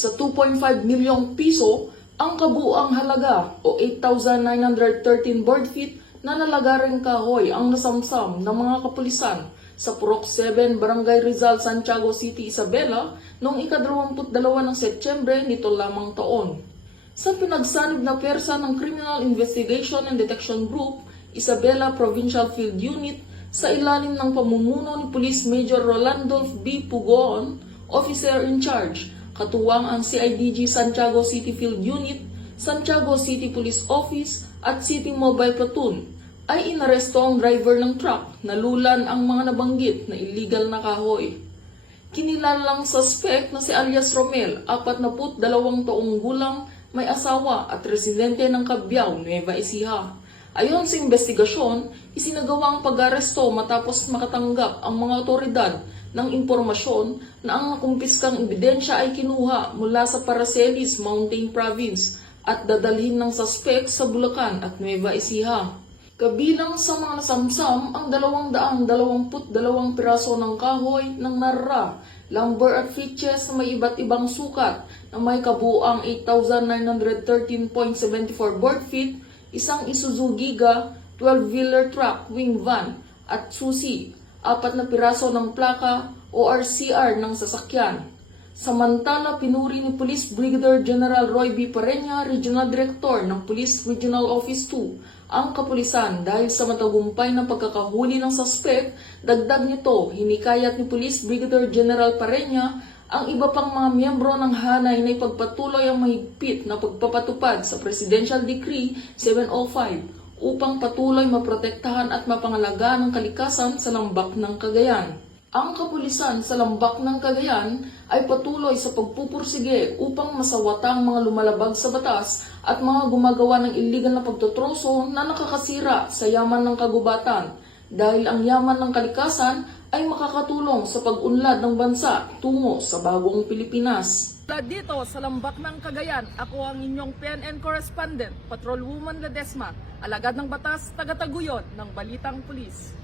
sa 2.5 milyong piso ang kabuuang halaga o 8,913 board feet na nalagaring kahoy ang nasamsam ng mga kapulisan sa Purok 7, Barangay Rizal, Santiago City, Isabela noong ika-22 ng Setyembre nito lamang taon. Sa pinagsanib na pwersa ng Criminal Investigation and Detection Group, Isabela Provincial Field Unit sa ilalim ng pamumuno ni Police Major Rolando B. Pugoon, Officer in Charge, katuwang ang CIDG Santiago City Field Unit, Santiago City Police Office at City Mobile Platoon, ay inaresto ang driver ng truck na lulan ang mga nabanggit na illegal na kahoy. Kinilalang suspect na si alias Romel, 42 taong gulang, may asawa at residente ng Cabiao, Nueva Ecija. Ayon sa investigasyon, isinagawa ang pag-aresto matapos makatanggap ang mga otoridad ng impormasyon na ang nakumpiskang ebidensya ay kinuha mula sa Paracelis Mountain Province at dadalhin ng suspect sa Bulacan at Nueva Ecija. Kabilang sa mga nasamsam ang 222 piraso ng kahoy ng narra, lumber at features na may iba't ibang sukat na may kabuuang 8,913.74 board feet, isang Isuzu Giga 12-wheeler truck wing van at susi, 4 na piraso ng plaka o RCR ng sasakyan. Samantala, pinuri ni Police Brigadier General Roy B. Parenya, Regional Director ng Police Regional Office 2, ang kapulisan dahil sa matagumpay ng pagkakahuli ng suspect. Dagdag nito, hinikayat ni Police Brigadier General Parenya ang iba pang mga miyembro ng hanay na ipagpatuloy ang mahigpit na pagpapatupad sa Presidential Decree 705 upang patuloy maprotektahan at mapangalagaan ang kalikasan sa lambak ng Cagayan. Ang kapulisan sa lambak ng Cagayan ay patuloy sa pagpupursige upang masawatang mga lumalabag sa batas at mga gumagawa ng illegal na pagtutroso na nakakasira sa yaman ng kagubatan dahil ang yaman ng kalikasan ay makakatulong sa pag-unlad ng bansa tungo sa bagong Pilipinas. Dito sa lambak ng Cagayan, ako ang inyong PNN correspondent, Patrolwoman Ledesma, alagad ng batas, taga-taguyod ng Balitang Pulis.